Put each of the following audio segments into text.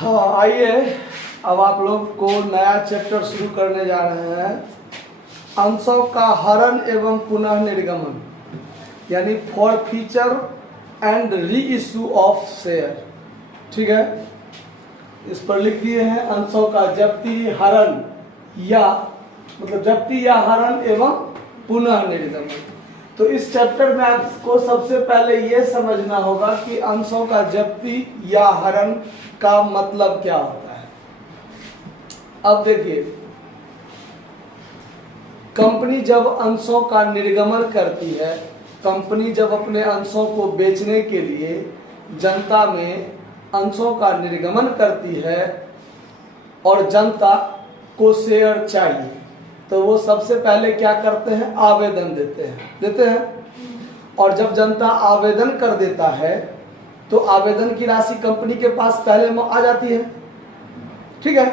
हाँ, आइए अब आप लोग को नया चैप्टर शुरू करने जा रहे हैं। अंशों का हरण एवं पुनः निर्गमन, यानी for feature and re issue of share. ठीक है, इस पर लिख दिए हैं अंशों का जब्ती, हरण या मतलब जब्ती या हरण एवं पुनः निर्गमन। तो इस चैप्टर में आपको सबसे पहले ये समझना होगा कि अंशों का जब्ती या हरण का मतलब क्या होता है। अब देखिए, कंपनी जब अंशों का निर्गमन करती है, कंपनी जब अपने अंशों को बेचने के लिए जनता में अंशों का निर्गमन करती है और जनता को शेयर चाहिए, तो वो सबसे पहले क्या करते हैं, आवेदन देते हैं। और जब जनता आवेदन कर देता है तो आवेदन की राशि कंपनी के पास पहले आ जाती है। ठीक है,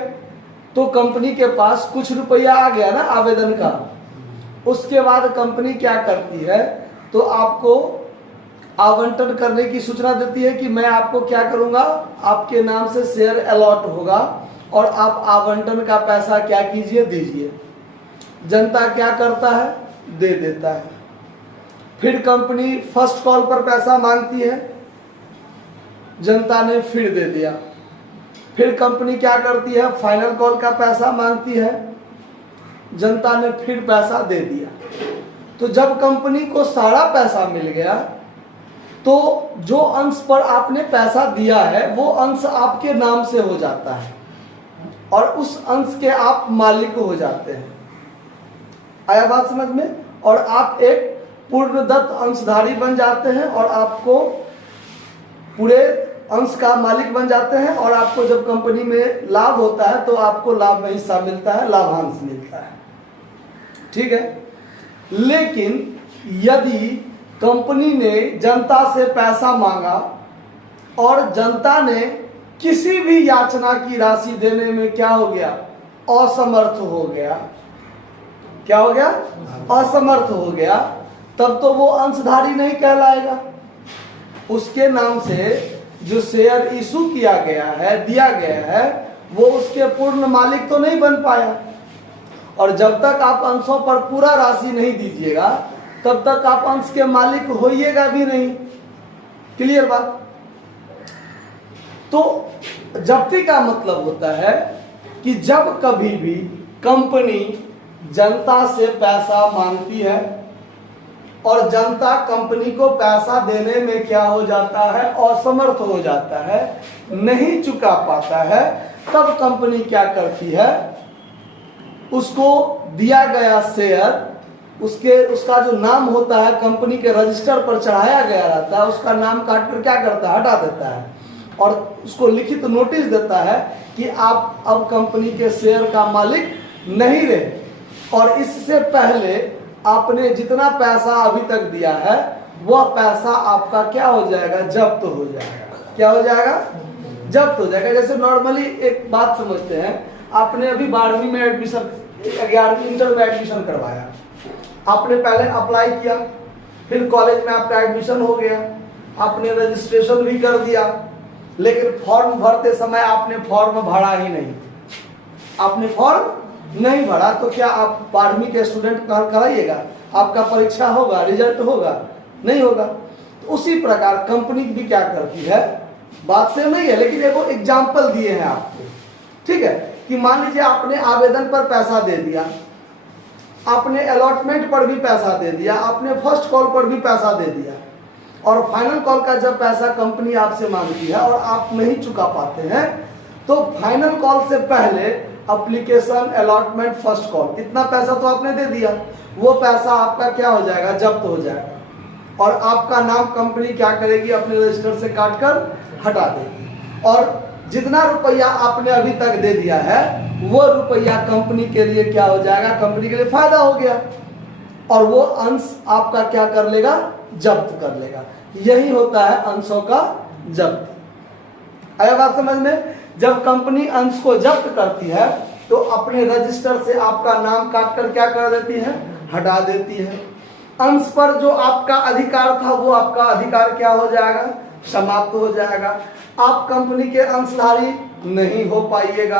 तो कंपनी के पास कुछ रुपया आ गया ना आवेदन का। उसके बाद कंपनी क्या करती है, तो आपको आवंटन करने की सूचना देती है कि मैं आपको क्या करूंगा, आपके नाम से शेयर अलॉट होगा और आप आवंटन का पैसा क्या कीजिए, दीजिए। जनता क्या करता है, दे देता है। फिर कंपनी फर्स्ट कॉल पर पैसा मांगती है, जनता ने फिर दे दिया। फिर कंपनी क्या करती है, फाइनल कॉल का पैसा मांगती है, जनता ने फिर पैसा दे दिया। तो जब कंपनी को सारा पैसा मिल गया तो जो अंश पर आपने पैसा दिया है वो अंश आपके नाम से हो जाता है और उस अंश के आप मालिक हो जाते हैं। आया बात समझ में? और आप एक पूर्णदत्त अंशधारी बन जाते हैं और आपको पूरे अंश का मालिक बन जाते हैं। और आपको जब कंपनी में लाभ होता है तो आपको लाभ में हिस्सा मिलता है, लाभांश मिलता है। ठीक है, लेकिन यदि कंपनी ने जनता से पैसा मांगा और जनता ने किसी भी याचना की राशि देने में क्या हो गया, असमर्थ हो गया। क्या हो गया, असमर्थ हो गया, तब तो वो अंशधारी नहीं कहलाएगा। उसके नाम से जो शेयर इशू किया गया है, दिया गया है, वो उसके पूर्ण मालिक तो नहीं बन पाया। और जब तक आप अंशों पर पूरा राशि नहीं दीजिएगा तब तक आप अंश के मालिक होइएगा भी नहीं। क्लियर बात? तो जब्ती का मतलब होता है कि जब कभी भी कंपनी जनता से पैसा मांगती है और जनता कंपनी को पैसा देने में क्या हो जाता है, असमर्थ हो जाता है, नहीं चुका पाता है, तब कंपनी क्या करती है, उसको दिया गया शेयर, उसका जो नाम होता है कंपनी के रजिस्टर पर चढ़ाया गया रहता है, उसका नाम काट कर क्या करता है, हटा देता है और उसको लिखित नोटिस देता है कि आप अब कंपनी के शेयर का मालिक नहीं रहे। और इससे पहले आपने जितना पैसा अभी तक दिया है वह पैसा आपका क्या हो जाएगा, जब्त हो जाएगा। क्या हो जाएगा, जब्त हो जाएगा। जैसे नॉर्मली एक बात समझते हैं, आपने अभी 12वीं में एडमिशन, 11वीं इंटर में एडमिशन करवाया, आपने पहले अप्लाई किया, फिर कॉलेज में आपका एडमिशन हो गया, आपने रजिस्ट्रेशन भी कर दिया, लेकिन फॉर्म भरते समय आपने फॉर्म भरा ही नहीं। आपने फॉर्म नहीं भरा तो क्या आप 12वीं के स्टूडेंट कराइएगा? आपका परीक्षा होगा, रिजल्ट होगा? नहीं होगा। तो उसी प्रकार कंपनी भी क्या करती है, बात सेम नहीं है लेकिन एगो एग्जाम्पल दिए हैं आपको। ठीक है, कि मान लीजिए आपने आवेदन पर पैसा दे दिया, आपने अलॉटमेंट पर भी पैसा दे दिया, आपने फर्स्ट कॉल पर भी पैसा दे दिया और फाइनल कॉल का जब पैसा कंपनी आपसे मांगती है और आप नहीं चुका पाते हैं तो फाइनल कॉल से पहले एप्लीकेशन, अलॉटमेंट, फर्स्ट कॉल, इतना पैसा तो आपने दे दिया, वो पैसा आपका क्या हो जाएगा, जब्त हो जाएगा और आपका नाम कंपनी क्या करेगी, अपने रजिस्टर से काट कर हटा देगी। और जितना रुपया आपने अभी तक दे दिया है वो रुपया कंपनी के लिए क्या हो जाएगा, कंपनी के लिए फायदा हो गया और वो अंश आपका क्या कर लेगा, जब्त कर लेगा। यही होता है अंशों का जब्त। आया बात समझ में? जब कंपनी अंश को जब्त करती है तो अपने रजिस्टर से आपका नाम काट कर क्या कर देती है, हटा देती है। अंश पर जो आपका अधिकार था वो आपका अधिकार क्या हो जाएगा, समाप्त हो जाएगा। आप कंपनी के अंशधारी नहीं हो पाइएगा।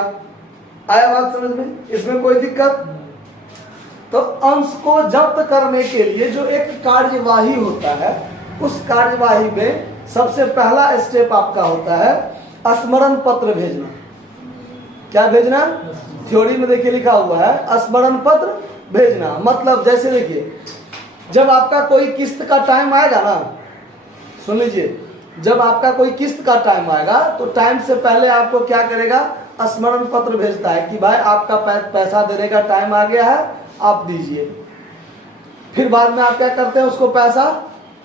आया बात समझ में? इसमें कोई दिक्कत? तो अंश को जब्त करने के लिए जो एक कार्यवाही होता है, उस कार्यवाही में सबसे पहला स्टेप आपका होता है स्मरण पत्र भेजना। क्या भेजना? थ्योरी में देखिए लिखा हुआ है स्मरण पत्र भेजना। मतलब जैसे देखिए, जब आपका कोई किस्त का टाइम आएगा ना, सुन लीजिए, जब आपका कोई किस्त का टाइम आएगा तो टाइम से पहले आपको क्या करेगा? स्मरण पत्र भेजता है कि भाई आपका पैसा देने का टाइम आ गया है, आप दीजिए। फिर बाद में आप क्या करते हैं? उसको पैसा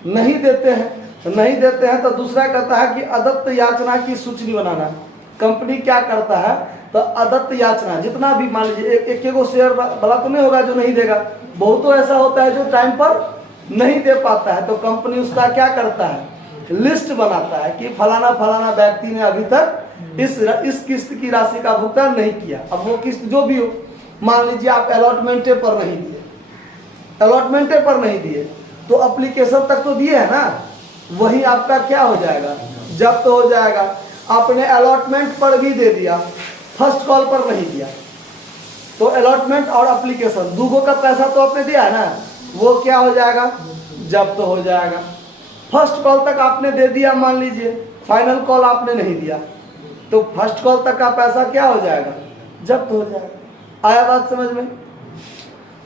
नहीं देते हैं। नहीं देते हैं तो दूसरा कहता है कि अदत्त याचना की सूची बनाना। कंपनी क्या करता है? तो अदत्त याचना, जितना भी मान लीजिए एक को शेयर वाला तो नहीं होगा जो नहीं देगा, बहुत तो ऐसा होता है जो टाइम पर नहीं दे पाता है, तो कंपनी उसका क्या करता है? लिस्ट बनाता है कि फलाना फलाना व्यक्ति ने अभी तक इस किस्त की राशि का भुगतान नहीं किया। अब वो किस्त जो भी हो, मान लीजिए आप अलॉटमेंटे पर नहीं दिए, अलॉटमेंटे पर नहीं दिए तो एप्लीकेशन तक तो दिए है ना, वही आपका क्या हो जाएगा? जब्त हो जाएगा। आपने अलॉटमेंट पर भी दे दिया, फर्स्ट कॉल पर नहीं दिया, तो अलॉटमेंट और एप्लीकेशन दोनों का पैसा तो आपने दिया है ना, वो क्या हो जाएगा? जब्त हो जाएगा। फर्स्ट कॉल तक आपने दे दिया, मान लीजिए फाइनल कॉल आपने नहीं दिया, तो फर्स्ट कॉल तक का पैसा क्या हो जाएगा? जब्त हो जाएगा। आया बात समझ में?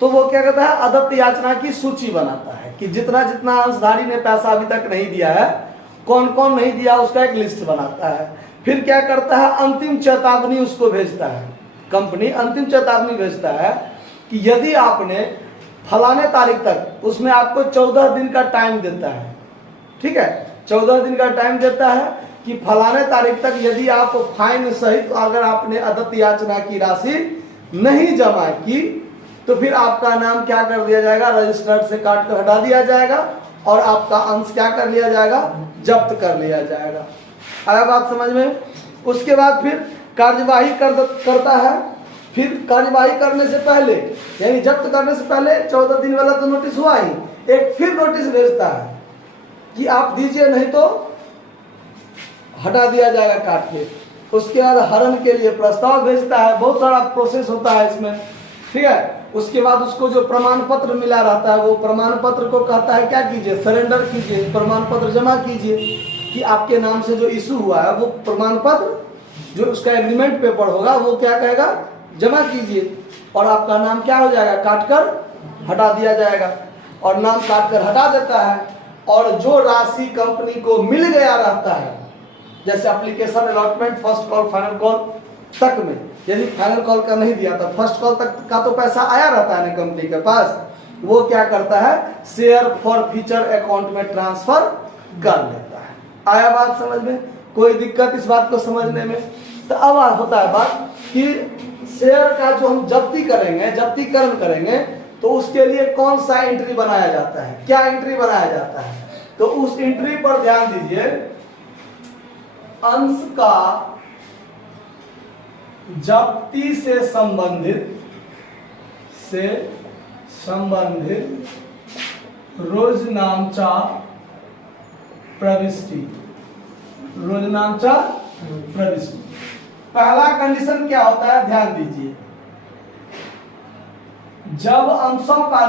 तो वो क्या कहता है? अदत्त याचना की सूची बनाता है कि जितना जितना अंशधारी ने पैसा अभी तक नहीं दिया है, कौन कौन नहीं दिया, उसका एक लिस्ट बनाता है। फिर क्या करता है? अंतिम चेतावनी उसको भेजता है। कंपनी अंतिम चेतावनी भेजता है कि यदि आपने फलाने तारीख तक, उसमें आपको 14 दिन का टाइम देता है, ठीक है, 14 दिन का टाइम देता है कि फलाने तारीख तक यदि आप फाइन सहित अगर आपने अदत्त याचना की राशि नहीं जमा की तो फिर आपका नाम क्या कर दिया जाएगा? रजिस्टर्ड से काट कर हटा दिया जाएगा और आपका अंश क्या कर लिया जाएगा? जब्त कर लिया जाएगा। आया बात समझ में? उसके बाद फिर कार्यवाही करता है। फिर कार्यवाही करने से पहले, यानी जब्त करने से पहले 14 दिन वाला तो नोटिस हुआ ही, एक फिर नोटिस भेजता है कि आप दीजिए नहीं तो हटा दिया जाएगा काट के। उसके बाद हरण के लिए प्रस्ताव भेजता है। बहुत सारा प्रोसेस होता है इसमें, ठीक है। उसके बाद उसको जो प्रमाण पत्र मिला रहता है, वो प्रमाण पत्र को कहता है क्या कीजिए? सरेंडर कीजिए, प्रमाण पत्र जमा कीजिए कि आपके नाम से जो इशू हुआ है वो प्रमाण पत्र, जो उसका एग्रीमेंट पेपर होगा, वो क्या कहेगा? जमा कीजिए और आपका नाम क्या हो जाएगा? काट कर हटा दिया जाएगा। और नाम काट कर हटा देता है। और जो राशि कंपनी को मिल गया रहता है, जैसे application, allotment, first call, final call तक में, यदि फाइनल कॉल का नहीं दिया तो फर्स्ट कॉल तक का तो पैसा आया रहता है ना कंपनी के पास, वो क्या करता है? शेयर फॉर फ्यूचर अकाउंट में ट्रांसफर कर लेता है। आया बात समझ में? कोई दिक्कत इस बात को समझने में? तो अब होता है बात कि शेयर का जो हम जब्ती करेंगे, जब्तीकरण करेंगे, तो उसके लिए कौन सा एंट्री बनाया जाता है? क्या एंट्री बनाया जाता है? तो उस एंट्री पर ध्यान दीजिए। अंश का जब्ती से संबंधित रोजनामचा प्रविष्टि, रोजनामचा प्रविष्टि। पहला कंडीशन क्या होता है? ध्यान दीजिए। जब अंशों का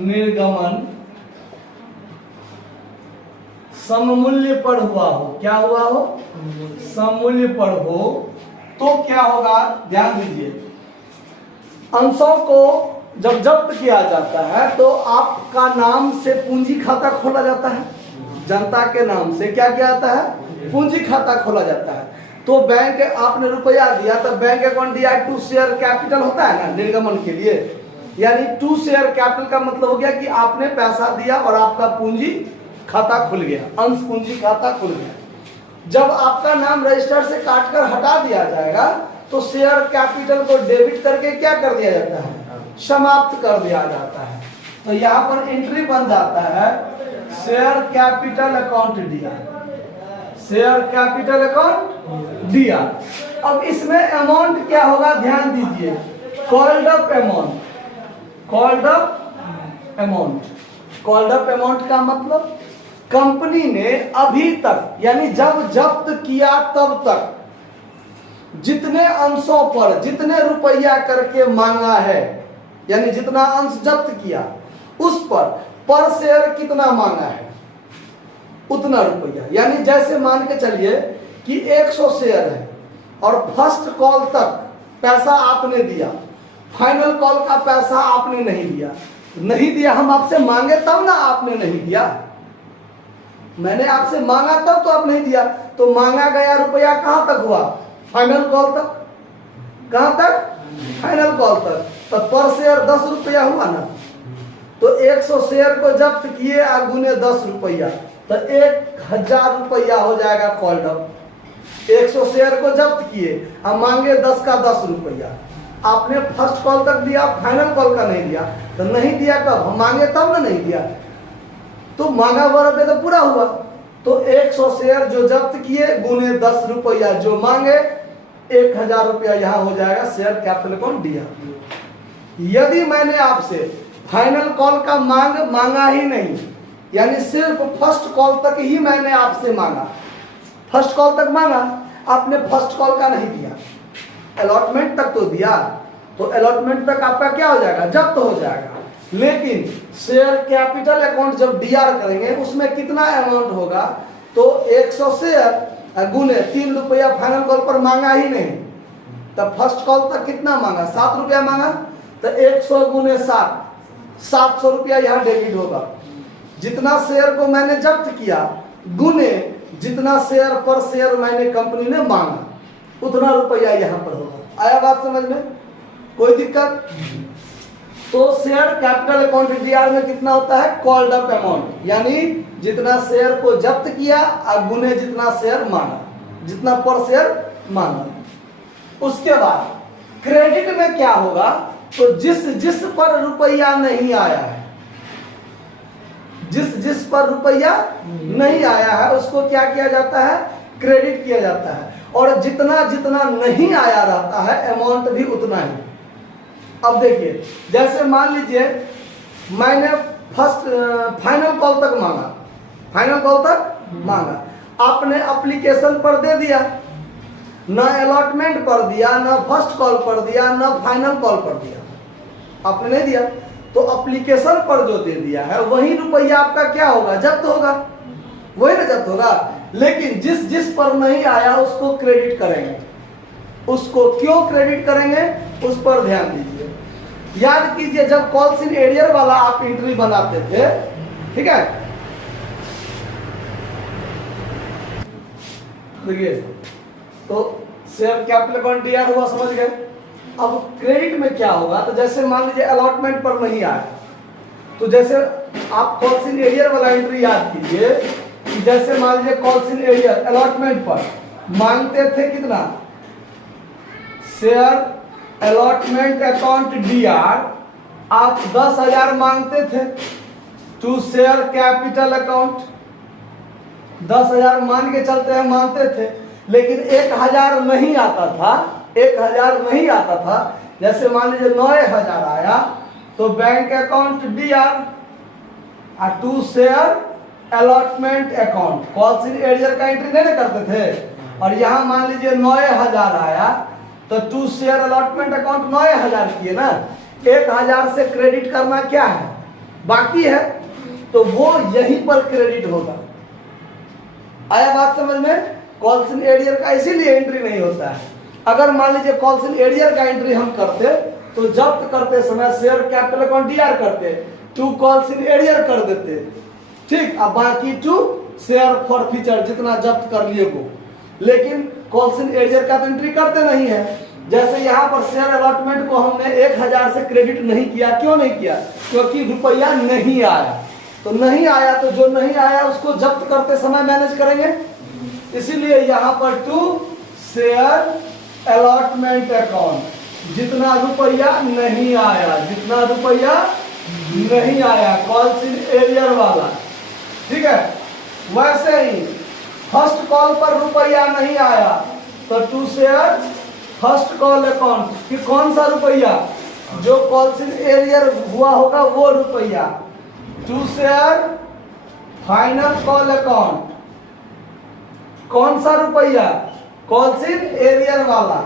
निर्गमन सममूल्य पर हुआ हो, क्या हुआ हो? सममूल्य पर हो, तो क्या होगा? ध्यान दीजिए। अंशों को जब जब्त किया जाता है तो आपका नाम से पूंजी खाता खोला जाता है। जनता के नाम से क्या किया जाता है? पूंजी खाता खोला जाता है। तो बैंक, आपने रुपया दिया तो बैंक अकाउंट दिया, 2 शेयर कैपिटल होता है ना निर्गमन के लिए, यानी 2 शेयर कैपिटल का मतलब हो गया कि आपने पैसा दिया और आपका पूंजी खाता खुल गया, अंश पूंजी खाता खुल गया। जब आपका नाम रजिस्टर से काटकर हटा दिया जाएगा तो शेयर कैपिटल को डेबिट करके क्या कर दिया जाता है? समाप्त कर दिया जाता है। तो यहाँ पर एंट्री बन जाता है शेयर कैपिटल अकाउंट दिया, शेयर कैपिटल अकाउंट दिया। अब इसमें अमाउंट क्या होगा? ध्यान दीजिए। Called up amount, called up amount, called up amount का मतलब कंपनी ने अभी तक यानी जब जब्त किया तब तक जितने अंशों पर जितने रुपया करके मांगा है, यानी जितना अंश जब्त किया उस पर शेयर कितना मांगा है उतना रुपया। यानी जैसे मान के चलिए कि 100 शेयर है और फर्स्ट कॉल तक पैसा आपने दिया, फाइनल कॉल का पैसा आपने नहीं दिया। हम आपसे मांगे तब ना आपने नहीं दिया, मैंने आपसे मांगा तब तो आप नहीं दिया। तो मांगा गया रुपया कहां तक हुआ? फाइनल कॉल तक। कहां तक? फाइनल कॉल तक। तो पर शेयर 10 रुपया हुआ ना, तो 100 शेयर को जब्त किए और गुने 10 रुपया, तो 1000 रुपया हो जाएगा कॉल्ड अप। 100 शेयर को जब्त किए और मांगे 10 का 10 रुपया। आपने फर्स्ट कॉल तक दिया, फाइनल कॉल का नहीं दिया। तो नहीं दिया कब? हम मांगे तब ना नहीं दिया, तो मांगा हुआ रुपया तो पूरा हुआ। तो 100 शेयर जो जब्त किए गुने 10 रुपया जो मांगे, 1000 रुपया यहाँ हो जाएगा शेयर कैपिटल अकाउंट दिया। यदि मैंने आपसे फाइनल कॉल का मांगा ही नहीं, यानी सिर्फ फर्स्ट कॉल तक ही मैंने आपसे मांगा, फर्स्ट कॉल तक मांगा, आपने फर्स्ट कॉल का नहीं दिया, अलॉटमेंट तक तो दिया, तो अलॉटमेंट तक आपका क्या हो जाएगा? जब्त हो जाएगा। लेकिन शेयर कैपिटल अकाउंट जब डीआर करेंगे उसमें कितना अमाउंट होगा? तो 100 शेयर गुने 3 रुपया फाइनल कॉल पर मांगा ही नहीं, तब फर्स्ट कॉल तक कितना मांगा? 7 रुपया मांगा, तो 100 गुने 7, 700 रुपया यहाँ डेबिट होगा। जितना शेयर को मैंने जब्त किया गुने जितना शेयर पर शेयर मैंने कंपनी ने मांगा, उतना रुपया यहाँ पर होगा। आया बात समझ में? कोई दिक्कत? तो शेयर कैपिटल अकाउंट डीआर में कितना होता है? कॉल्ड अप अमाउंट, यानी जितना शेयर को जब्त किया और गुने जितना शेयर मांगा, जितना पर शेयर मांगा। उसके बाद क्रेडिट में क्या होगा? तो जिस पर रुपया नहीं आया है, जिस पर रुपया नहीं आया है उसको क्या किया जाता है? क्रेडिट किया जाता है। और जितना जितना नहीं आया रहता है अमाउंट भी उतना ही। अब देखिए, जैसे मान लीजिए मैंने फाइनल कॉल तक मांगा, फाइनल कॉल तक मांगा, आपने एप्लीकेशन पर दे दिया, ना अलॉटमेंट पर दिया, ना फर्स्ट कॉल पर दिया, ना फाइनल कॉल पर दिया, आपने नहीं दिया। तो एप्लीकेशन पर जो दे दिया है वही रुपया आपका क्या होगा? जब्त होगा, वही ना जब्त होगा। लेकिन जिस पर नहीं आया उसको क्रेडिट करेंगे। उसको क्यों क्रेडिट करेंगे? उस पर ध्यान दीजिए। याद कीजिए जब कॉल्स इन एरियर वाला आप एंट्री बनाते थे, ठीक है, देखिए, तो शेयर कैपिटल अकाउंट डीआर हुआ, समझ गए। अब क्रेडिट में क्या होगा? तो जैसे मान लीजिए अलॉटमेंट पर नहीं आया, तो जैसे आप कॉल्स इन एरियर वाला एंट्री याद कीजिए कि जैसे मान लीजिए कॉल्स इन एरियर अलॉटमेंट पर मांगते थे कितना? शेयर अलॉटमेंट अकाउंट डीआर आप 10,000 मांगते थे टू शेयर कैपिटल अकाउंट, 10,000 मान के चलते हैं, मानते थे। लेकिन 1,000 नहीं आता था, 1,000 नहीं आता था। जैसे मान लीजिए 9,000 आया तो bank account DR to share allotment account, calls in arrear का एंट्री नहीं करते थे। और यहाँ मान लीजिए 9,000 आया तो टू शेयर अलॉटमेंट अकाउंट 9,000 किए ना, 1,000 से क्रेडिट करना क्या है? बाकी है, तो वो यहीं पर क्रेडिट होगा। आया बात समझ में? कॉल्स इन एरियर का इसीलिए एंट्री नहीं होता है। अगर मान लीजिए कॉल्स इन एरियर का एंट्री हम करते तो जब्त करते समय शेयर कैपिटल अकाउंट डीआर करते, टू कॉल्स इन एरियर कर देते, ठीक, अब बाकी टू शेयर फॉर फ्यूचर जितना जब्त कर लिए वो। लेकिन कॉल्स इन एरियर का तो एंट्री करते नहीं है। जैसे यहाँ पर शेयर अलॉटमेंट को हमने 1,000 से क्रेडिट नहीं किया। क्यों नहीं किया? क्योंकि रुपया नहीं आया। तो नहीं आया तो जो नहीं आया उसको जब्त करते समय मैनेज करेंगे, इसीलिए यहाँ पर टू शेयर अलॉटमेंट अकाउंट जितना रुपया नहीं आया, जितना रुपया नहीं आया कॉल्स इन एरियर वाला, ठीक है। वैसे ही फर्स्ट कॉल पर रुपया नहीं आया तो to share first call account कि कौन सा रुपया? जो कॉल्स इन एरियर हुआ होगा वो रुपया, to share final call account. कौन सा रुपया? कॉल्सिन एरियर वाला।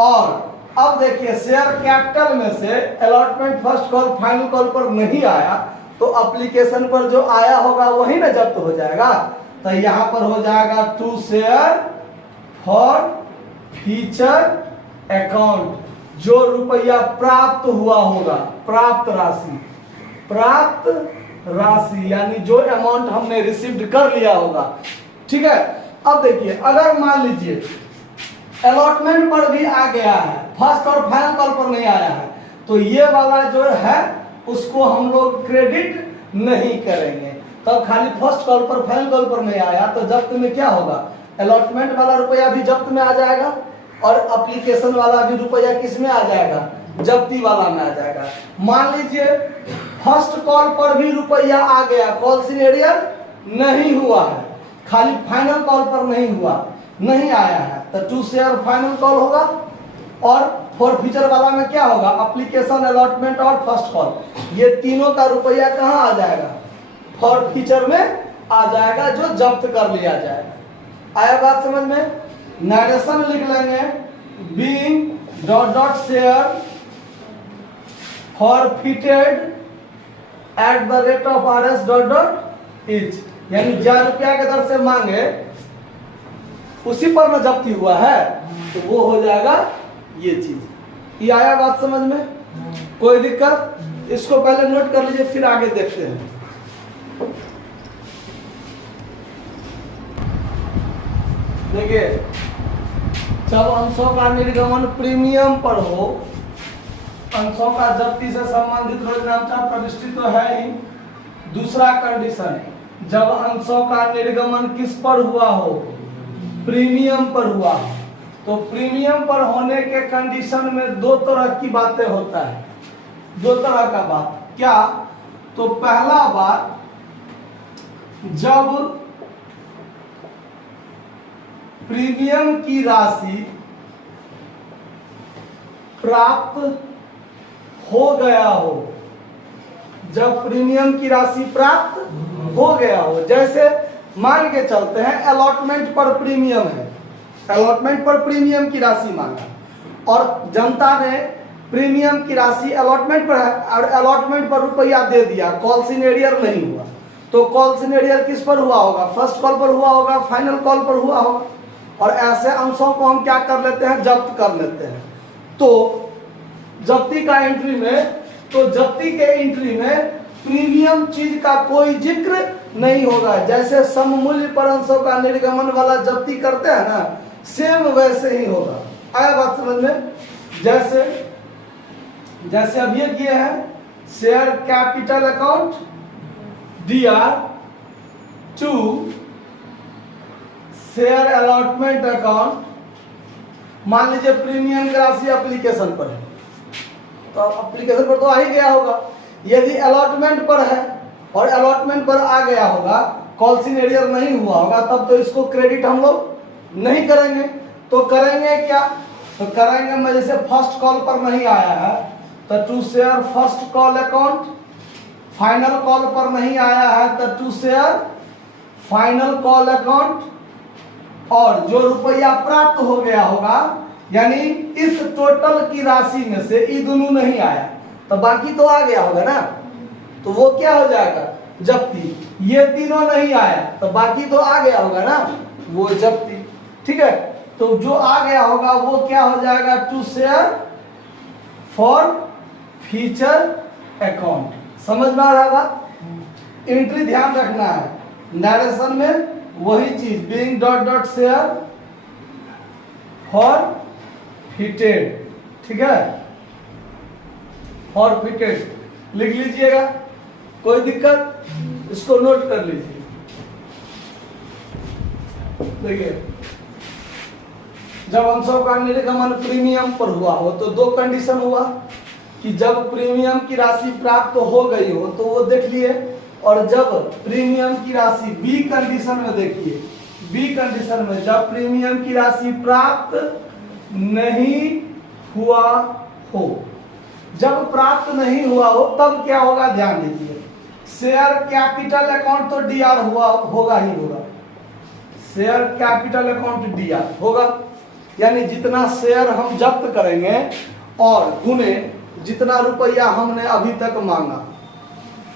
और अब देखिए शेयर कैपिटल में से allotment first call final call पर नहीं आया तो एप्लीकेशन पर जो आया होगा वही ना जब्त हो जाएगा। तो यहां पर हो जाएगा to share forfeiture account, जो रुपया प्राप्त हुआ होगा, प्राप्त राशि यानी जो अमाउंट हमने रिसीव्ड कर लिया होगा। ठीक है। अब देखिए अगर मान लीजिए अलॉटमेंट पर भी आ गया है, फर्स्ट और फाइनल कॉल पर नहीं आया है, तो ये वाला जो है उसको हम लोग क्रेडिट नहीं करेंगे। तब खाली फर्स्ट कॉल पर फाइनल कॉल पर नहीं आया तो जब्त में क्या होगा? अलॉटमेंट वाला रुपया भी जब्त में आ जाएगा और एप्लीकेशन वाला भी रुपया किस में आ जाएगा? जब्ती वाला में आ जाएगा। मान लीजिए फर्स्ट कॉल पर भी रुपया आ गया, कॉल्सिन एरियर नहीं हुआ है, खाली फाइनल कॉल पर नहीं आया है, तो टू शेयर फाइनल कॉल होगा। और फॉर फ्यूचर वाला में क्या होगा? एप्लीकेशन, अलॉटमेंट और फर्स्ट कॉल, ये तीनों का रुपया कहाँ आ जाएगा? फॉर फ्यूचर में आ जाएगा, जो जब्त कर लिया जाएगा। आया बात समझ में? नरेशन लिख लेंगे, being dot dot share forfeited at the rate of RS dot dot etch, यानी ₹1000 के दर से मांगे उसी पर न जब्ती हुआ है तो वो हो जाएगा ये चीज। ये आया बात समझ में? कोई दिक्कत? इसको पहले नोट कर लीजिए फिर आगे देखते हैं। देखिए जब अंशों का निर्गमन प्रीमियम पर हो, अंशों का जब्ती से संबंधित रोजनामचा प्रविष्टि तो है ही। दूसरा कंडीशन, जब अंशों का निर्गमन किस पर हुआ हो? प्रीमियम पर हुआ। तो प्रीमियम पर होने के कंडीशन में दो तरह की बातें होता है, दो तरह का बात। क्या? तो पहला बात, जब प्रीमियम की राशि प्राप्त हो गया हो, जब प्रीमियम की राशि प्राप्त हो गया हो, जैसे मान के चलते हैं अलॉटमेंट पर प्रीमियम है, अलॉटमेंट पर प्रीमियम की राशि मांगा और जनता ने प्रीमियम की राशि अलॉटमेंट पर है और अलॉटमेंट पर रुपया दे दिया, कॉल्सिन एरियर नहीं हुआ, तो कॉल्सिन एरियर किस पर हुआ होगा? फर्स्ट कॉल पर हुआ होगा, फाइनल कॉल पर हुआ होगा। और ऐसे अंशों को हम क्या कर लेते हैं? जब्त कर लेते हैं। तो जब्ती का एंट्री में, तो जब्ती के एंट्री में प्रीमियम चीज का कोई जिक्र नहीं होगा। जैसे सममूल्य पर अंशों का निर्गमन वाला जब्ती करते हैं ना, सेम वैसे ही होगा। आया बात समझ में? जैसे अब ये किए हैं share capital account DR to share allotment account. मान लीजिए प्रीमियम की राशि एप्लीकेशन पर है, तो एप्लीकेशन पर तो आ ही गया होगा। यदि अलॉटमेंट पर है और अलॉटमेंट पर आ गया होगा, कॉल्सिन एरियर नहीं हुआ होगा, तब तो इसको क्रेडिट हम लोग नहीं करेंगे। तो करेंगे क्या? तो करेंगे मैं, जैसे फर्स्ट कॉल पर नहीं आया है तो to share first call account, final call पर नहीं आया है तो to share final call account. और जो रुपया प्राप्त हो गया होगा, यानी इस टोटल की राशि में से ये दोनों नहीं आया तो बाकी तो आ गया होगा ना, तो वो क्या हो जाएगा? जब्ती। ये तीनों नहीं आया तो बाकी तो आ गया होगा ना, वो जब्ती। ठीक है, तो जो आ गया होगा वो क्या हो जाएगा? To share forfeiture account. समझ में आ रहा बात? एंट्री ध्यान रखना है, नरेशन में वही चीज, being dot dot share for fitted. ठीक है, फॉर फिटेड लिख लीजिएगा, कोई दिक्कत? इसको नोट कर लीजिए। देखिए जब अंशों का निर्गमन प्रीमियम पर हुआ हो तो दो कंडीशन हुआ कि जब प्रीमियम की राशि प्राप्त हो गई हो तो वो देख लिए, और जब प्रीमियम की राशि बी कंडीशन में देखिए, बी कंडीशन में जब प्रीमियम की राशि प्राप्त नहीं हुआ हो, जब प्राप्त नहीं हुआ हो तब क्या होगा? ध्यान दीजिए, शेयर कैपिटल अकाउंट तो डीआर हुआ होगा ही होगा, शेयर कैपिटल अकाउंट डीआर होगा, यानी जितना शेयर हम जब्त करेंगे और गुने जितना रुपया हमने अभी तक मांगा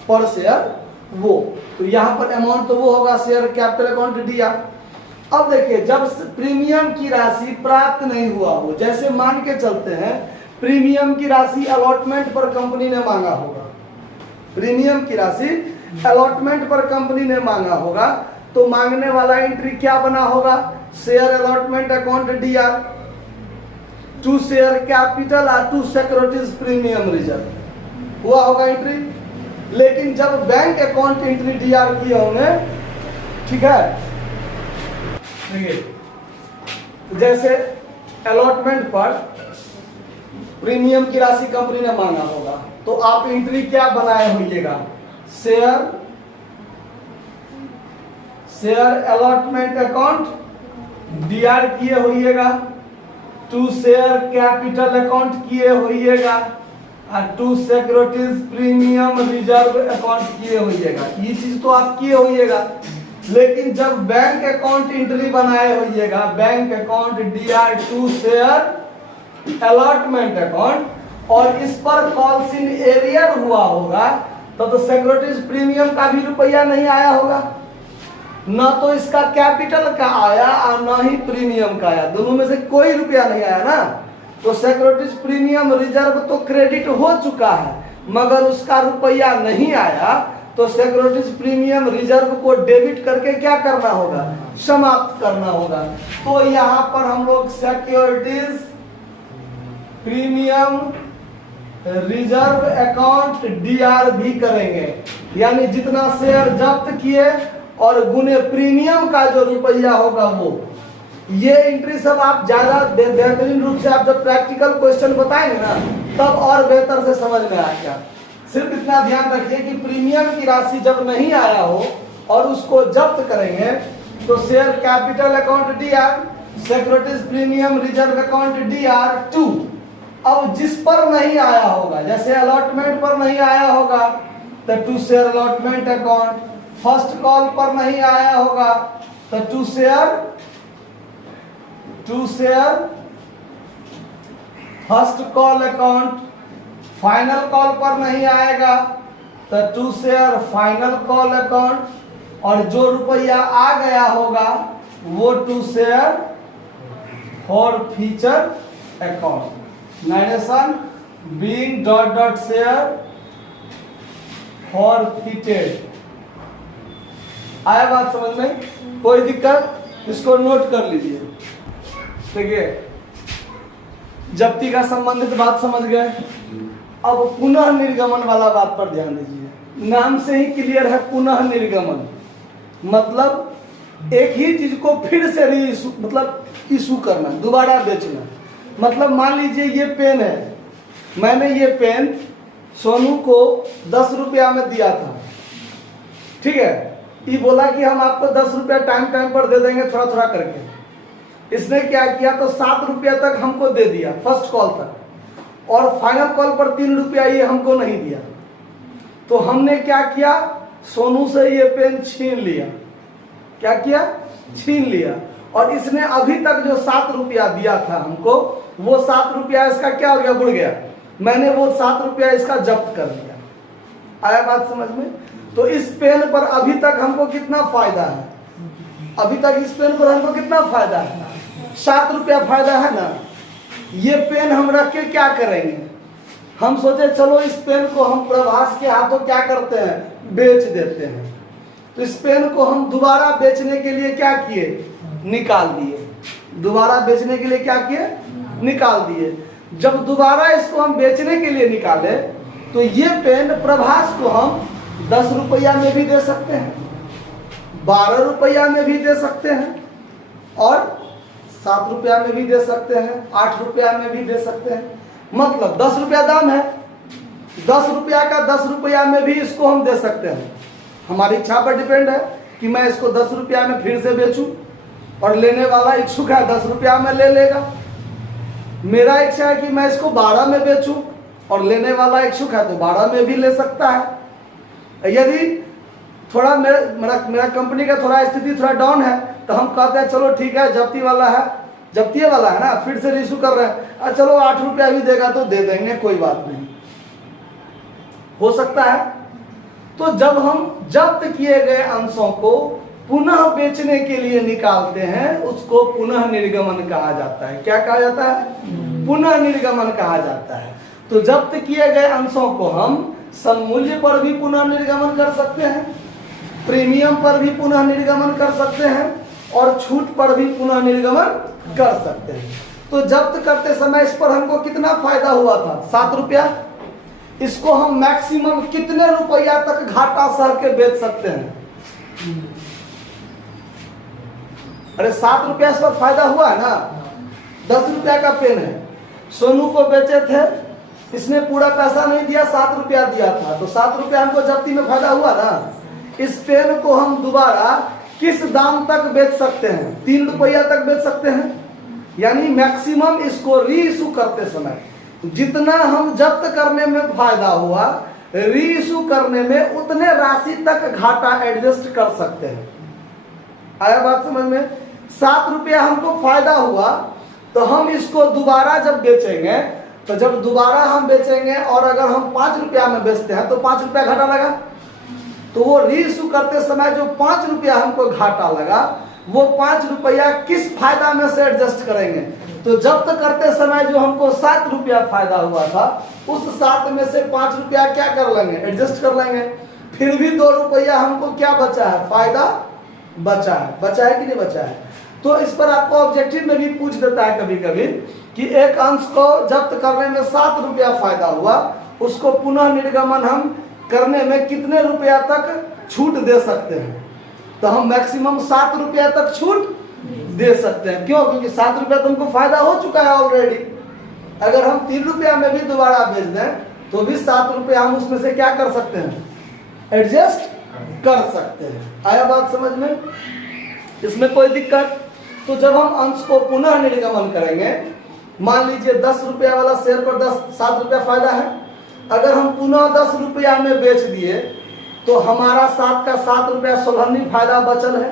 पर शेयर वो, तो यहाँ पर अमाउंट तो वो होगा शेयर कैपिटल अकाउंट डीआर। अब देखिए जब प्रीमियम की राशि प्राप्त नहीं हुआ हो, जैसे मान के चलते हैं प्रीमियम की राशि अलॉटमेंट पर कंपनी ने मांगा होगा, प्रीमियम की राशि अलॉटमेंट पर कंपनी ने मांगा होगा, तो मांगने वाला एंट्री क्या बना होगा, share allotment account DR to share capital और टू सिक्योरिटीज प्रीमियम रिजर्व हुआ होगा एंट्री। लेकिन जब बैंक अकाउंट एंट्री डीआर किए होंगे, ठीक है, जैसे अलॉटमेंट पर प्रीमियम की राशि कंपनी ने मांगा होगा, तो आप एंट्री क्या बनाए होइएगा, शेयर अलॉटमेंट अकाउंट डीआर किए होइएगा, टू शेयर कैपिटल अकाउंट किए होइएगा और to securities premium reserve account किए होइएगा। ये चीज तो आप किए होइएगा। लेकिन जब बैंक अकाउंट एंट्री बनाए होइएगा, bank account DR to share allotment account, और इस पर कॉल्स इन एरियर हुआ होगा, तो सिक्योरिटीज प्रीमियम का भी रुपया नहीं आया होगा, ना तो इसका कैपिटल का आया और ना ही प्रीमियम का आया, दोनों में से कोई रुपया नहीं आया ना। तो सिक्योरिटीज प्रीमियम रिजर्व तो क्रेडिट हो चुका है, मगर उसका रुपया नहीं आया, तो सिक्योरिटीज प्रीमियम रिजर्व को डेबिट करके क्या करना होगा, समाप्त करना होगा। तो यहाँ पर हम लोग securities premium reserve account D R भी करेंगे, यानी जितना शेयर जब्त किए और गुने प्रीमियम का जो रुपया होगा वो। ये एंट्री सब आप ज्यादा बेहतरीन रूप से आप जब प्रैक्टिकल क्वेश्चन बताएंगे ना, तब और बेहतर से समझ में आएगा। सिर्फ इतना ध्यान रखिए कि प्रीमियम की राशि जब नहीं आया हो और उसको जब्त करेंगे, तो share capital account DR, securities premium reserve account DR to. अब जिस पर नहीं आया होगा, जैसे अलॉटमेंट पर नहीं आया होगा तो to share allotment account, first call पर नहीं आया होगा तो to share first call account, final call पर नहीं आएगा तो to share final call account, और जो रुपया आ गया होगा वो to share forfeiture account. Narration being dot dot share forfeited. आया बात समझ में? कोई दिक्कत? इसको नोट कर लीजिए। देखिए जब्ती का संबंधित बात समझ गए। अब पुनः निर्गमन वाला बात पर ध्यान दीजिए। नाम से ही क्लियर है, पुनः निर्गमन मतलब एक ही चीज को फिर से इशू करना, दोबारा बेचना। मतलब मान लीजिए ये पेन है, मैंने ये पेन सोनू को 10 रुपया में दिया था, ठीक है। ये बोला कि हम आपको 10 रुपया टाइम पर दे देंगे थोड़ा थोड़ा करके। इसने क्या किया, तो 7 रुपया तक हमको दे दिया फर्स्ट कॉल तक, और फाइनल कॉल पर 3 रुपया ये हमको नहीं दिया। तो हमने क्या किया, सोनू से ये पेन छीन लिया। क्या किया? छीन लिया। और इसने अभी तक जो 7 रुपया दिया था हमको, वो 7 रुपया इसका क्या हो गया, बुड़ गया। मैंने वो 7 रुपया इसका जब्त कर लिया। आया बात समझ में? तो इस पेन पर अभी तक हमको कितना फायदा है, अभी तक इस पेन पर हमको कितना फायदा है, 7 रुपया फायदा है ना। ये पेन हम रख के क्या करेंगे, हम सोचे चलो इस पेन को हम प्रभास के हाथों क्या करते हैं, बेच देते हैं। तो इस पेन को हम दोबारा बेचने के लिए क्या किए, निकाल दिए। दोबारा बेचने के लिए क्या किए, निकाल दिए। जब दोबारा इसको हम बेचने के लिए निकाले, तो ये पेन प्रभास को हम 10 रुपया में भी दे सकते हैं, 12 रुपया में भी दे सकते हैं, और 7 रुपया में भी दे सकते हैं, 8 रुपया में भी दे सकते हैं। मतलब 10 रुपया दाम है, 10 रुपया का 10 रुपया में भी इसको हम दे सकते हैं। हमारी इच्छा पर डिपेंड है कि मैं इसको 10 रुपया में फिर से बेचूं, और लेने वाला इच्छुक है 10 रुपया में ले लेगा। मेरा इच्छा है कि मैं इसको 12 में बेचूं, और लेने वाला इच्छुक है तो 12 में भी ले सकता है। यदि थोड़ा मेरा कंपनी का थोड़ा स्थिति थोड़ा डाउन है तो हम कहते हैं चलो ठीक है, जब्ती वाला है ना, फिर से रिश्यू कर रहे हैं, चलो 8 रुपया भी देगा तो दे देंगे, कोई बात नहीं, हो सकता है। तो जब हम जब्त किए गए अंशों को पुनः बेचने के लिए निकालते हैं, उसको पुनः निर्गमन कहा जाता है। क्या कहा जाता है? पुनः निर्गमन कहा जाता है। तो जब्त किए गए अंशों को हम सममूल्य पर भी पुनः निर्गमन कर सकते हैं, प्रीमियम पर भी पुनः निर्गमन कर सकते हैं, और छूट पर भी पुनः निर्गमन कर सकते हैं। तो जब्त करते समय इस पर हमको कितना फायदा हुआ था? 7 रुपया। इसको हम मैक्सिमम कितने रुपया तक घाटा सह के बेच सकते हैं? अरे 7 रुपया इस पर फायदा हुआ है ना। 10 रुपया का पेन है, सोनू को बेचे थे, इसने पूरा पैसा नहीं दिया, 7 रुपया दिया था, तो 7 रुपया हमको जब्ती में फायदा हुआ ना। इस पेन को हम दोबारा किस दाम तक बेच सकते हैं? 3 रुपया तक बेच सकते हैं। यानी मैक्सिमम इसको री इशू करते समय जितना हम जब्त करने में फायदा हुआ, री इशू करने में उतने राशि तक घाटा एडजस्ट कर सकते हैं। आया बात समझ में? 7 रुपया हमको फायदा हुआ तो हम इसको दोबारा जब बेचेंगे, तो जब दोबारा हम बेचेंगे और अगर हम 5 रुपया में बेचते हैं तो 5 रुपया घाटा लगा, तो वो री इशू करते समय जो 5 रुपया हमको घाटा लगा, वो 5 रुपया किस फायदा में से एडजस्ट करेंगे? तो जब्त करते समय जो हमको 7 रुपया फायदा हुआ था, उस 7 में से 5 रुपया क्या कर लेंगे? एडजस्ट कर लेंगे। फिर भी 2 रुपया हमको क्या बचा है? फायदा बचा है कि नहीं बचा है? तो इस पर आपको ऑब्जेक्टिव में भी पूछ देता है कभी कभी कि एक अंश को जब्त करने में 7 रुपया फायदा हुआ, उसको पुनः निर्गमन हम करने में कितने रुपया तक छूट दे सकते हैं? तो हम मैक्सिमम 7 रुपया तक छूट दे सकते हैं। क्यों? क्योंकि 7 रुपया तो हमको फायदा हो चुका है ऑलरेडी। अगर हम 3 रुपया में भी दोबारा बेच दें तो भी 7 रुपया हम उसमें से क्या कर सकते हैं? एडजस्ट कर सकते हैं। आया बात समझ में? इसमें कोई दिक्कत? तो जब हम अंश को पुनः निर्गमन करेंगे, मान लीजिए 10 रुपया वाला शेयर पर 7 रुपया फायदा है, अगर हम पुनः 10 रुपया में बेच दिए तो हमारा 7 का 7 रुपया सोलहनी फायदा बचल है।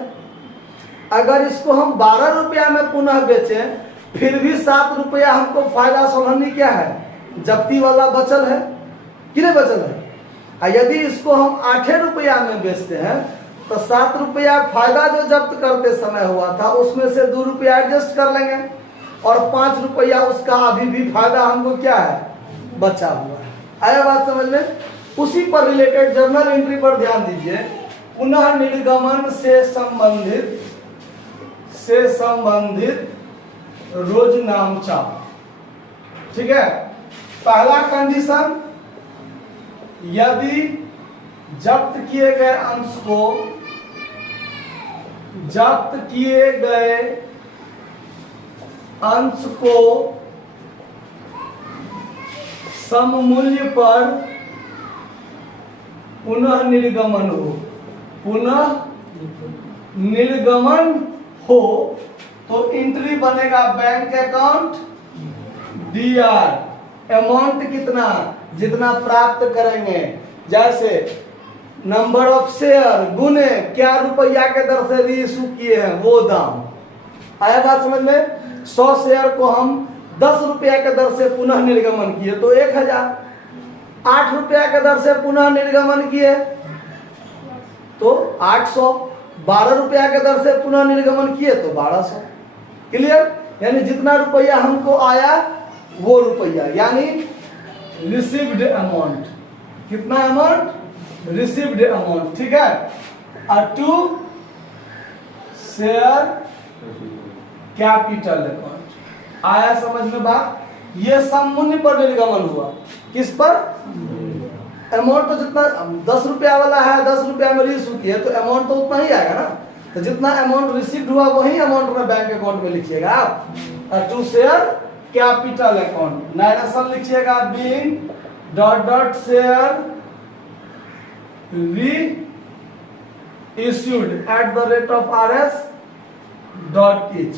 अगर इसको हम 12 रुपया में पुनः बेचें, फिर भी 7 रुपया हमको फायदा सोलहनी क्या है? जब्ती वाला बचल है कि नहीं बचल है? यदि इसको हम 8 रुपया में बेचते हैं तो 7 रुपया फायदा जो जब्त करते समय हुआ था, उसमें से 2 रुपया एडजस्ट कर लेंगे, और 5 रुपया उसका अभी भी फायदा हमको क्या है? बचा हुआ है। आया बात समझ में? उसी पर रिलेटेड जर्नल एंट्री पर ध्यान दीजिए। पुनः निर्गमन से संबंधित रोजनामचा। ठीक है, पहला कंडीशन, यदि जब्त किए गए अंश को सममूल्य पर पुनः निर्गमन हो तो एंट्री बनेगा बैंक अकाउंट DR, अमाउंट कितना? जितना प्राप्त करेंगे, जैसे नंबर ऑफ शेयर गुने क्या रुपया के दर से री इशू किए हैं वो दाम। आया बात समझ में? 100 शेयर को हम 10 रुपया के दर से पुनः निर्गमन किए तो 1000, 8 रुपया के दर से पुनः निर्गमन किए तो 800, 12 रुपया के दर से पुनः निर्गमन किए तो 1200। क्लियर? यानी जितना रुपया हमको आया वो रुपया, यानी रिसीव्ड अमाउंट। कितना अमाउंट? Received amount. ठीक है। To share capital account. आया समझ में बात? ये सममूल्य पर निर्गमन हुआ। किस पर? अमाउंट तो जितना 10 रुपया वाला है, 10 रुपया में रिसीव किया तो अमाउंट तो उतना ही आएगा ना। तो जितना अमाउंट रिसीव्ड हुआ वही अमाउंट में बैंक अकाउंट में लिखिएगा आप। To share capital account, narration लिखिएगा being ... share reissued @RS .each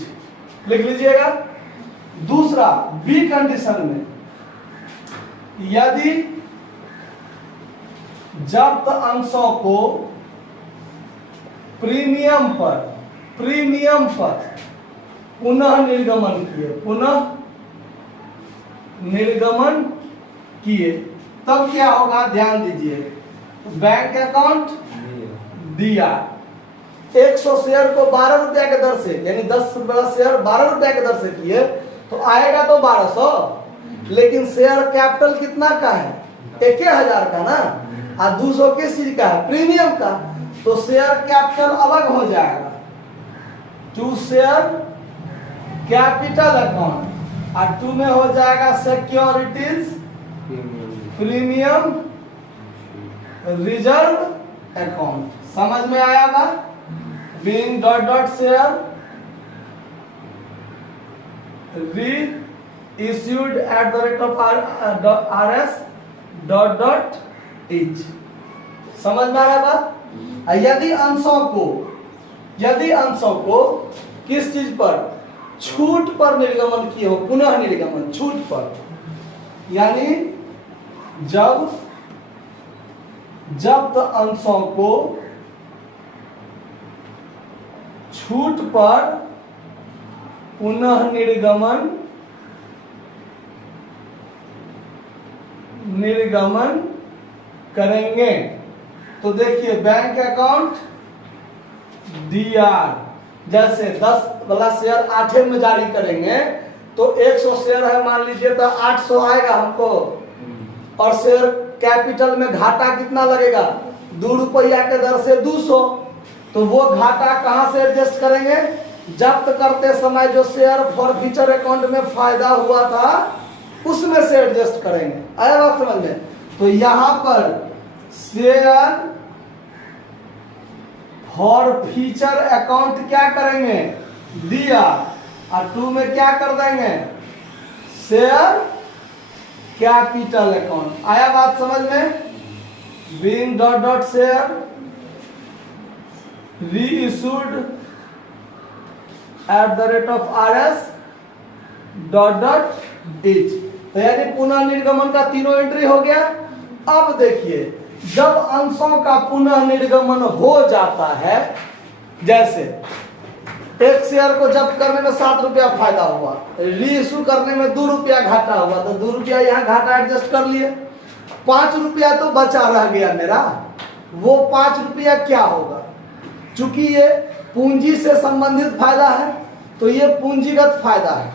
लिख लीजिएगा। दूसरा, बी कंडीशन में, यदि जब्त अंशों को प्रीमियम पर पुनः निर्गमन किए, तब क्या होगा ध्यान दीजिए। बैंक अकाउंट दिया, 100 शेयर को 12 रुपया के दर से, यानी 10 वाला शेयर 12 रुपया के दर से किए तो आएगा तो 1200, लेकिन शेयर कैपिटल कितना का है 1000 का ना, और 200 किस चीज का है प्रीमियम का, तो शेयर कैपिटल अलग हो जाएगा, टू शेयर कैपिटल अकाउंट, और 2 में हो जाएगा सिक्योरिटीज प्रीमियम रिजर्व अकाउंट। समझ में आया बात? बीइंग डॉट डॉट शेयर री issued at the rate of RS dot dot etch. समझ में आ रहा है बात? यदि अंशों को किस चीज पर छूट पर निर्गमन किए हो, पुनः निर्गमन छूट पर, यानी जब्त अंशों को छूट पर पुनः निर्गमन करेंगे, तो देखिए बैंक अकाउंट डीआर, जैसे 10 वाला शेयर 8 में जारी करेंगे तो 100 शेयर है मान लीजिए तो 800 आएगा हमको, और शेयर कैपिटल में घाटा कितना लगेगा 2 रुपया के दर से 200, तो वो घाटा कहां से एडजस्ट करेंगे, जब्त करते समय जो शेयर फॉरफीचर अकाउंट में फायदा हुआ था उसमें से एडजस्ट करेंगे। आया बात समझ में? तो यहां पर शेयर फॉरफीचर अकाउंट क्या करेंगे दिया, और 2 में क्या कर देंगे शेयर कैपिटल अकाउंट। आया बात समझ में? बीइंग डॉट डॉट शेयर री issued at the rate of RS dot dot etch. तो यानी पुनः निर्गमन का तीनों एंट्री हो गया। अब देखिए जब अंशों का पुनः निर्गमन हो जाता है, जैसे एक शेयर को जब्त करने में 7 रुपया फायदा हुआ, री इशू करने में 2 रुपया घाटा हुआ, तो 2 रुपया यहाँ घाटा एडजस्ट कर लिए, 5 रुपया तो बचा रह गया मेरा, वो 5 रुपया क्या होगा, चूंकि ये पूंजी से संबंधित फायदा है तो ये पूंजीगत फायदा है,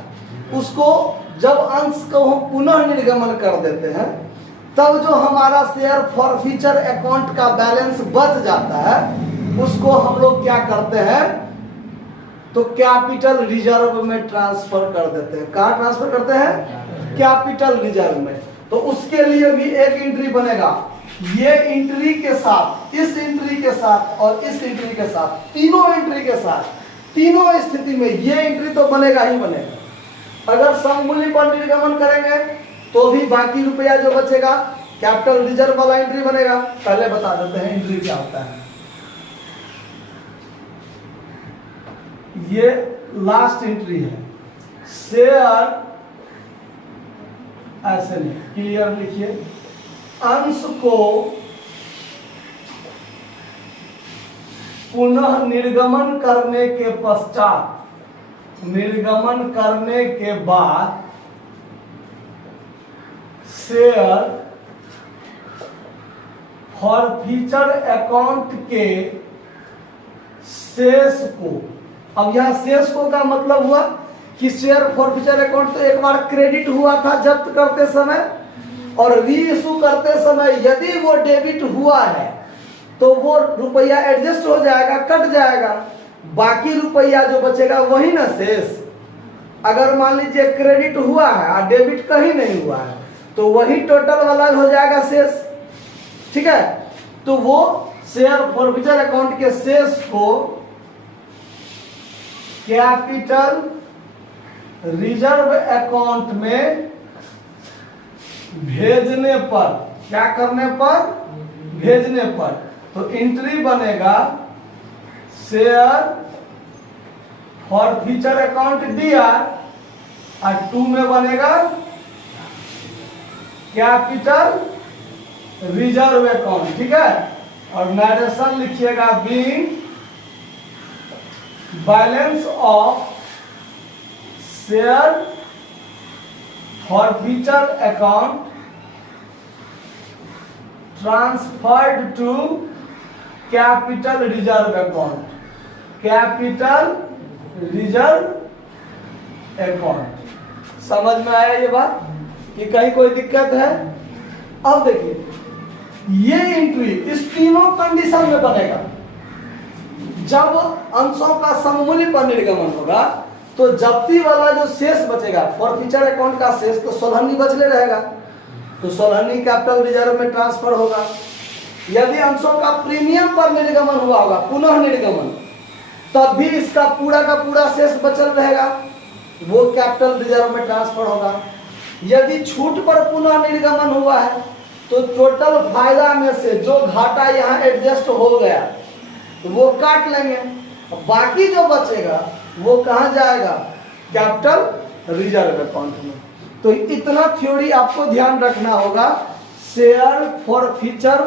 उसको जब अंश को हम पुनः निर्गमन कर देते हैं तब जो हमारा शेयर फॉरफीचर अकाउंट का बैलेंस बच जाता है उसको हम लोग क्या करते हैं, तो कैपिटल रिजर्व में ट्रांसफर कर देते हैं। कहाँ ट्रांसफर करते हैं? कैपिटल रिजर्व में। तो उसके लिए भी एक एंट्री बनेगा, ये एंट्री के साथ, इस एंट्री के साथ और इस एंट्री के साथ, तीनों एंट्री के साथ, तीनों स्थिति में ये एंट्री तो बनेगा ही बनेगा। अगर सममूल्य पर निर्गमन करेंगे तो भी बाकी रुपया जो बचेगा कैपिटल रिजर्व वाला एंट्री बनेगा। पहले बता देते हैं एंट्री क्या होता है। ये लास्ट एंट्री है, शेयर ऐसे नहीं, क्लियर लिखिए, अंश को पुनः निर्गमन करने के पश्चात, निर्गमन करने के बाद शेयर फॉरफीचर अकाउंट के शेष को, अब यहां शेष को का मतलब हुआ कि शेयर फॉरफीचर अकाउंट तो एक बार क्रेडिट हुआ था जब्त करते समय, और री इशू करते समय यदि वो डेबिट हुआ है तो वो रुपया एडजस्ट हो जाएगा, कट जाएगा, बाकी रुपया जो बचेगा वही ना शेष। अगर मान लीजिए क्रेडिट हुआ है और डेबिट कहीं नहीं हुआ है तो वही टोटल वाला हो जाएगा शेष, ठीक है। तो वो शेयर फॉरफीचर अकाउंट के शेष को कैपिटल रिजर्व अकाउंट में भेजने पर, क्या करने पर, भेजने पर, तो एंट्री बनेगा शेयर फॉरफीचर अकाउंट डीआर, और 2 में बनेगा कैपिटल रिजर्व अकाउंट, ठीक है। और नरेशन लिखिएगा being balance of share forfeiture account transferred to capital reserve account, capital reserve account. समझ में आया ये बात कि कहीं कोई दिक्कत है? अब देखिए ये एंट्री इस तीनों कंडीशन में बनेगा। जब अंशों का सममूल्य पर निर्गमन होगा तो जब्ती वाला जो शेष बचेगा, फॉरफीचर अकाउंट का शेष, तो सोलहनी बचले रहेगा, तो सोलहनी कैपिटल रिजर्व में ट्रांसफर होगा। यदि अंशों का प्रीमियम पर निर्गमन हुआ होगा, पुनः निर्गमन, तब भी इसका पूरा का पूरा शेष बचल रहेगा, वो कैपिटल रिजर्व में ट्रांसफर होगा। यदि छूट पर पुनः निर्गमन हुआ है तो टोटल फायदा में से जो घाटा यहाँ एडजस्ट हो गया तो वो काट लेंगे, बाकी जो बचेगा वो कहाँ जाएगा? कैपिटल रिजर्व अकाउंट में। तो इतना थ्योरी आपको ध्यान रखना होगा, शेयर फॉरफीचर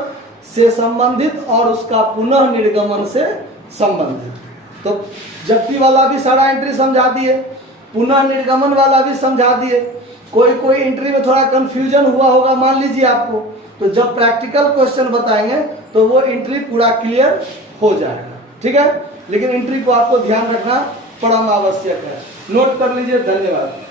से संबंधित और उसका पुनः निर्गमन से संबंधित। तो जब्ती वाला भी सारा एंट्री समझा दिए, पुनः निर्गमन वाला भी समझा दिए। कोई एंट्री में थोड़ा कंफ्यूजन हुआ होगा मान लीजिए आपको, तो जब प्रैक्टिकल क्वेश्चन बताएंगे तो वो एंट्री पूरा क्लियर हो जाएगा, ठीक है। लेकिन एंट्री को आपको ध्यान रखना परम आवश्यक है, नोट कर लीजिए। धन्यवाद।